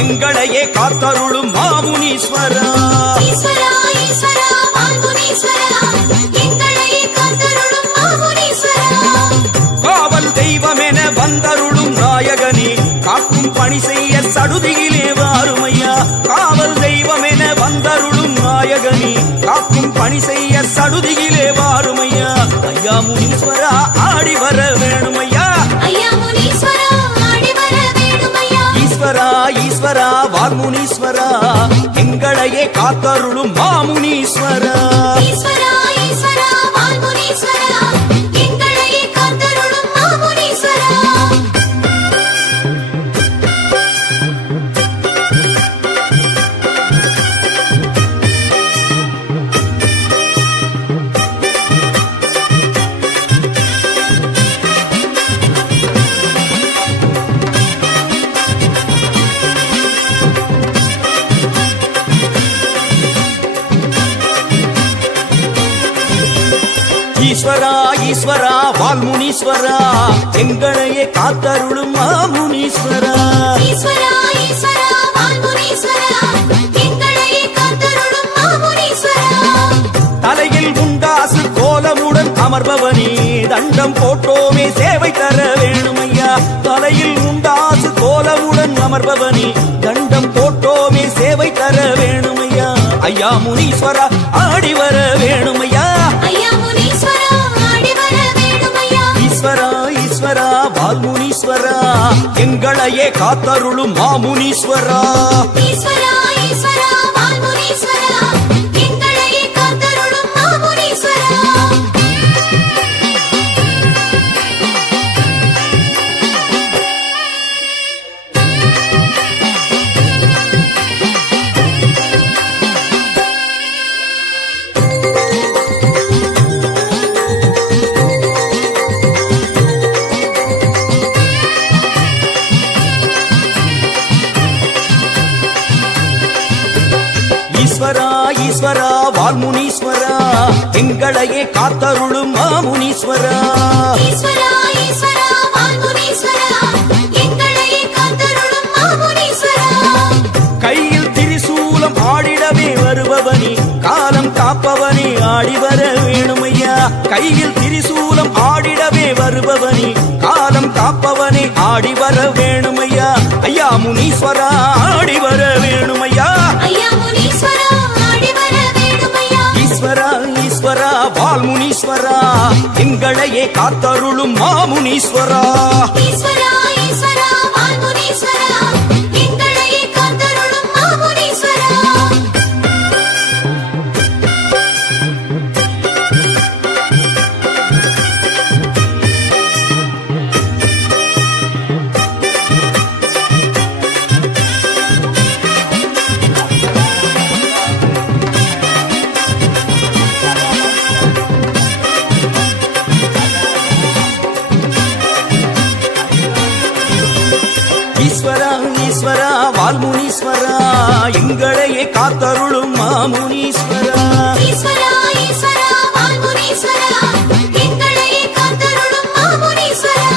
எங்களையே காத்தருளும் மாமுனீஸ்வரா. ஈஸ்வரா ஈஸ்வரா வால்முனீஸ்வரா எங்களையே காத்தருளும் மாமுனீஸ்வரா. காவல் தெய்வமென வந்தருளும் நாயகனே காக்கும் பணி செய்ய சடுதியிலே வாருமையா. காவல் தெய்வமென வந்தருளும் நாயகனே காக்கும் பணி செய்ய சடுதியிலே வாருமையா. ஐயா முனீஸ்வரா ஆடி வர வேணுமையா. ஐயா முனீஸ்வரா ஆடி வர வேணுமையா. ஈஸ்வரா ஈஸ்வரா வால்முனீஸ்வரா எங்களையே காத்தருளும் மாமுனீஸ்வரா. ஈஸ்வரா ஈஸ்வரா வால்முனீஸ்வரா எங்களையே காத்தருளும் மாமுனீஸ்வரா. ஈஸ்வரா ஈஸ்வரா வால்முனீஸ்வரா எங்களையே காத்தருளும் மாமுனீஸ்வரா. ஈஸ்வரா ஈஸ்வரா வால்முனீஸ்வரா எங்களையே காத்தருளும் மாமுனீஸ்வரா. தலையில் உண்டாசு கோலமுடன் அமர்பவனே தண்டம் போட்டோமே சேவை தர வேணுமையா. தலையில் உண்டாசு கோலமுடன் அமர்பவனே தண்டம் போட்டோமே சேவை தர வேணுமையா. ஐயா முனீஸ்வரா ஆடி வர வேணுமையா. ஐயா முனீஸ்வரா ஆடி வர வேணுமையா. ஈஸ்வரா ஈஸ்வரா வால்முனீஸ்வரா எங்களையே காத்தருளும் மாமுனீஸ்வரா. ஈஸ்வரா ஈஸ்வரா வால்முனீஸ்வரா எங்களையே காத்தருளும் மாமுனீஸ்வரா. ஈஸ்வரா ஈஸ்வரா வால்முனீஸ்வரா எங்களையே காத்தருளும் மாமுனீஸ்வரா. ஈஸ்வரா ஈஸ்வரா வால்முனீஸ்வரா எங்களையே காத்தருளும் மாமுனீஸ்வரா. கையில் திரிசூலம் ஆடிடவே வருபவனே காலம் காப்பவனே ஆடி வர வேணுமையா. கையில் திரிசூலம் ஆடிடவே வருபவனே காலம் காப்பவனே ஆடி வர வேணுமையா. ஐயா முனீஸ்வரா ஆடி வர வேணுமையா. ஐயா முனீஸ்வரா ஆடி வர வேணுமையா. ஈஸ்வரா ஈஸ்வரா வால்முனீஸ்வரா எங்களையே காத்தருளும் மாமுனீஸ்வரா. ஈஸ்வரா ஈஸ்வரா வால்முனீஸ்வரா எங்களையே காத்தருளும் மாமுனீஸ்வரா. ஈஸ்வரா ஈஸ்வரா வால்முனீஸ்வரா எங்களையே காத்தருளும் மாமுனீஸ்வரா. ஈஸ்வரா ஈஸ்வரா வால்முனீஸ்வரா எங்களையே காத்தருளும் மாமுனீஸ்வரா.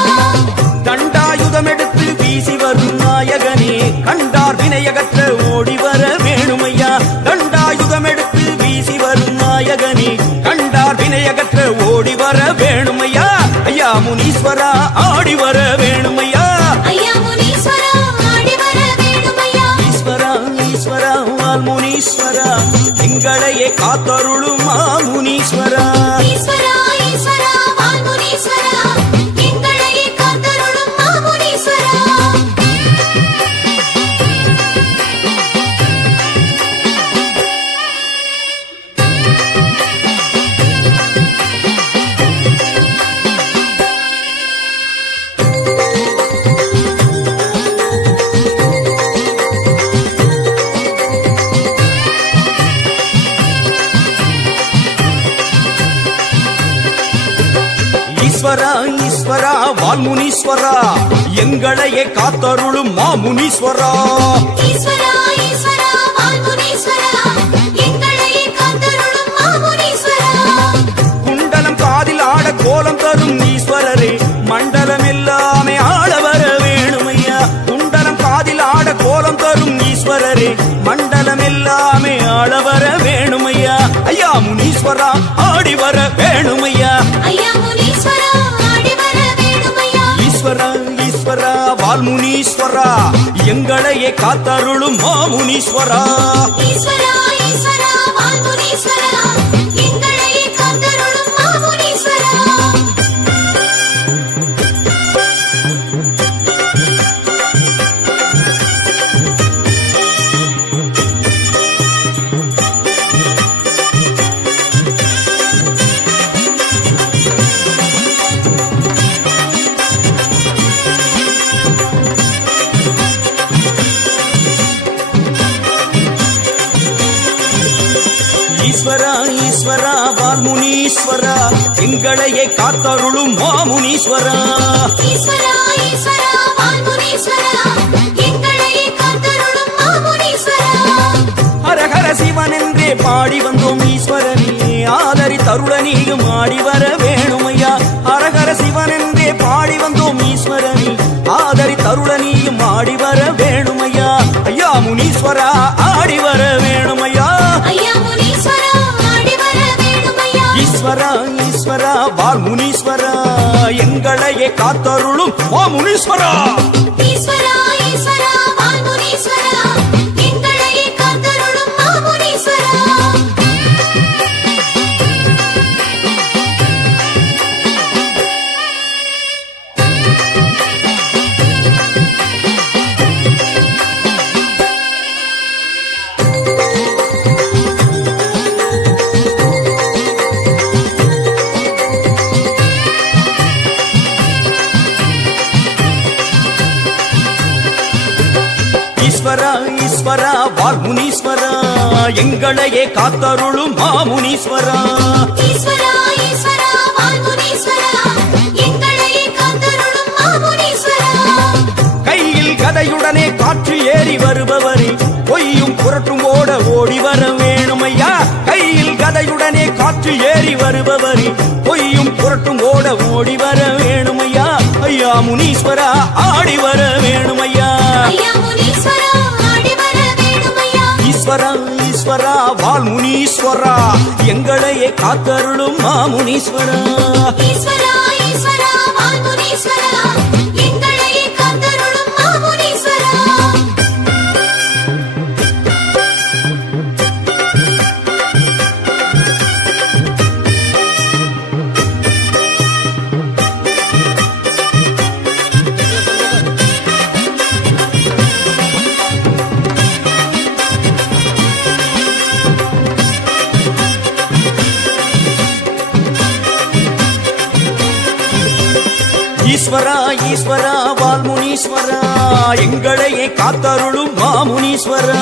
தண்டாயுதம் எடுத்து வீசி வரும் நாயகனே கண்டார் வினையகற்ற ஓடி வர வேணுமையா. தண்டாயுதம் எடுத்து வீசி வரும் நாயகனே கண்டார் வினையகற்ற ஓடி வர வேணுமையா. ஐயா முனீஸ்வரா ஆடி வர வேணுமையா. ஐயா முனீஸ்வரா ஆடி வர வேணுமையா. ஈஸ்வரா ஈஸ்வரா வால்முனீஸ்வரா எங்களையே காத்தருளும் மாமுனீஸ்வரா. ஈஸ்வரா ஈஸ்வரா வால்முனீஸ்வரா எங்களையே காத்தருளும் மாமுனீஸ்வரா. ஈஸ்வரா ஈஸ்வரா வால்முனீஸ்வரா எங்களையே காத்தருளும் மாமுனீஸ்வரா. ஈஸ்வரா ஈஸ்வரா வால்முனீஸ்வரா எங்களையே காத்தருளும் மாமுனீஸ்வரா. குண்டலம் காதில் ஆட கோலம் தரும் ஈஸ்வரரே மண்டலம் எல்லாமே ஆள வர வேணுமையா. குண்டலம் காதில் ஆட கோலம் தரும் முனீஸ்வரரே மண்டலம் எல்லாமே ஆள வர வேணுமையா ஐயா முனீஸ்வரா ஆடி வர வேணுமையா ஐயா முனீஸ்வரா ஆடி வர வேணுமையா ஈஸ்வரா ஈஸ்வரா வால்முனீஸ்வரா எங்களையே காத்தருளும் மாமுனீஸ்வரா ஈஸ்வரா ஈஸ்வரா வால்முனீஸ்வரா எங்களையே காத்தருளும் மாமுனீஸ்வரா ஈஸ்வரா ஈஸ்வரா வால்முனீஸ்வரா எங்களையே காத்தருளும் மாமுனீஸ்வரா ஈஸ்வரா ஈஸ்வரா வால்முனீஸ்வரா எங்களையே காத்தருளும் மாமுனீஸ்வரா ஹரஹர சிவன் என்றே பாடி வந்தோம் ஈஸ்வரனே ஆதரி தருளனியும் ஆடி வர வேணுமையா ஹரஹர சிவன் என்றே பாடி வந்தோம் ஈஸ்வரனே ஆதரி தருளனியும் ஆடி வர வேணுமையா ஐயா முனீஸ்வரா ஆடி வர வேணுமையா ஐயா முனீஸ்வரா ஆடி வர வேணுமையா ஈஸ்வரா ஈஸ்வரா வால்முனீஸ்வரா எங்களையே காத்தருளும் மாமுனீஸ்வரா ஈஸ்வரா ஈஸ்வரா வால்முனீஸ்வரா எங்களையே காத்தருளும் மாமுனீஸ்வரா ஈஸ்வரா ஈஸ்வரா வால்முனீஸ்வரா எங்களையே காத்தருளும் மாமுனீஸ்வரா ஈஸ்வரா ஈஸ்வரா வால்முனீஸ்வரா எங்களையே காத்தருளும் மாமுனீஸ்வரா கையில் கதையுடனே காற்று ஏறி வருபவரே பொய்யும் புரட்டும் ஓட ஓடி வர வேணுமையா கையில் கதையுடனே காற்று ஏறி வருபவரே பொய்யும் புரட்டும் ஓட ஓடி வர வேணுமையா ஐயா முனீஸ்வரா ஆடி வர வேணுமையா ஐயா முனீஸ்வரா ஆடி வர வேணுமையா ஈஸ்வரா ஈஸ்வரா வால்முனீஸ்வரா எங்களையே காத்தருளும் மாமுனீஸ்வரா ஈஸ்வரா ஈஸ்வரா வால்முனீஸ்வரா எங்களையே காத்தருளும் மாமுனீஸ்வரா ஈஸ்வரா ஈஸ்வரா வால்முனீஸ்வரா எங்களையே காத்தருளும் மாமுனீஸ்வரா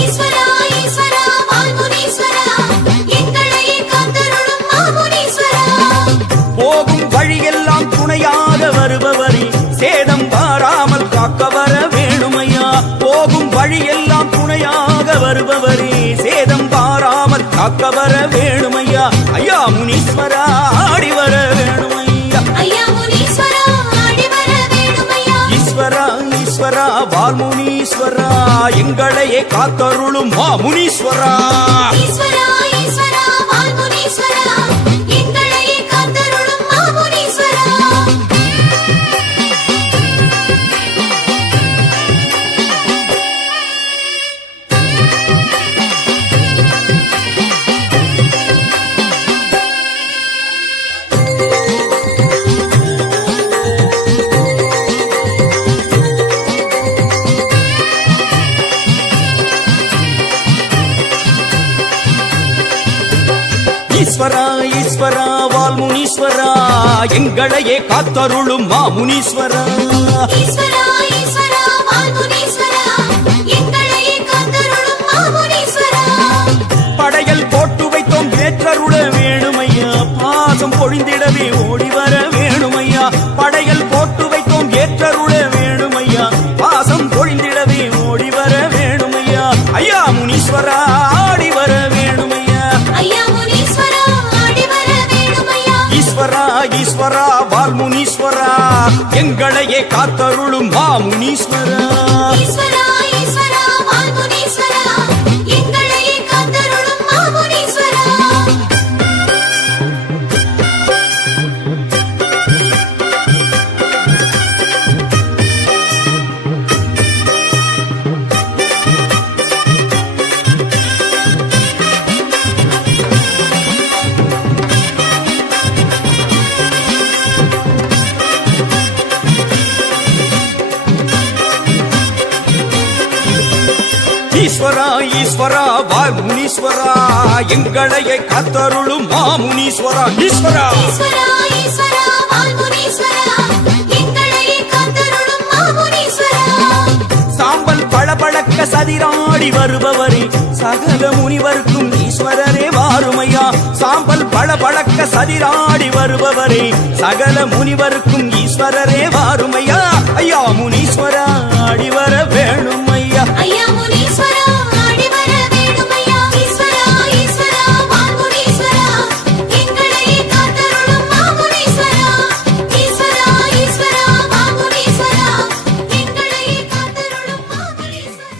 ஈஸ்வரா ஈஸ்வரா வால்முனீஸ்வரா எங்களையே காத்தருளும் மாமுனீஸ்வரா போகும் வழியெல்லாம் துணையாக வருபவரே சேதம் வாராமல் காக்க வர வேணுமையா போகும் வழியெல்லாம் துணையாக வருபவரே சேதம் வாராமல் காக்க வர வேணுமையா ஐயா முனீஸ்வரா ஆடி வர வேணுமையா ஐயா முனீஸ்வரா ஆடி வர வேணுமையா ஈஸ்வரா ஈஸ்வரா வால்முனீஸ்வரா எங்களையே காத்தருளும் மாமுனீஸ்வரா ஈஸ்வரா ஈஸ்வரா வால்முனீஸ்வரா எங்களையே காத்தருளும் மாமுனீஸ்வரா ஈஸ்வரா ஈஸ்வரா வால்முனீஸ்வரா எங்களையே காத்தருளும் மாமுனீஸ்வரா ஈஸ்வரா ஈஸ்வரா வால்முனீஸ்வரா எங்களையே காத்தருளும் மாமுனீஸ்வரா படையல் போட்டு வைத்தோம் ஏற்றருள வேணுமையா பாசம் பொழிந்திடவே ஓடி வர வேணுமையா படையல் போட்டு வைத்தோம் ஏற்றருள வேணுமையா பாசம் பொழிந்திடவே ஓடி வர வேணுமையா ஐயா முனீஸ்வரா ஆடி வர வேணுமையா ஐயா முனீஸ்வரா ஆடி வர வேணுமையா ஈஸ்வரா ஈஸ்வரா வால்முனீஸ்வரா எங்களையே காத்தருளும் மாமுனீஸ்வரா ஈஸ்வரா ஈஸ்வரா வால்முனீஸ்வரா ஈஸ்வரா ஈஸ்வரா வால்முனீஸ்வரா எங்களையை காத்தருளும் மாமுனீஸ்வரா ஈஸ்வரா ஈஸ்வரா ஈஸ்வரா வால்முனீஸ்வரா எங்களை காத்தருளும் மாமுனீஸ்வரா சாம்பல் பளபளக்க சதிராடி வருபவரே சகல முனிவர்க்கும் ஈஸ்வரரே வாருமையா சாம்பல் பளபளக்க சதிராடி வருபவரே சகல முனிவர்க்கும் ஈஸ்வரரே வாருமையா ஐயா முனீஸ்வரா ஆடி வர வேணும் ஐயா ஐயா முனீஸ்வரா ஆடி வர வேணுமையா ஈஸ்வரா ஈஸ்வரா வால்முனீஸ்வரா எங்களை காத்தருளும் மாமுனீஸ்வரா ஈஸ்வரா ஈஸ்வரா வால்முனீஸ்வரா எங்களை காத்தருளும் மாமுனீஸ்வரா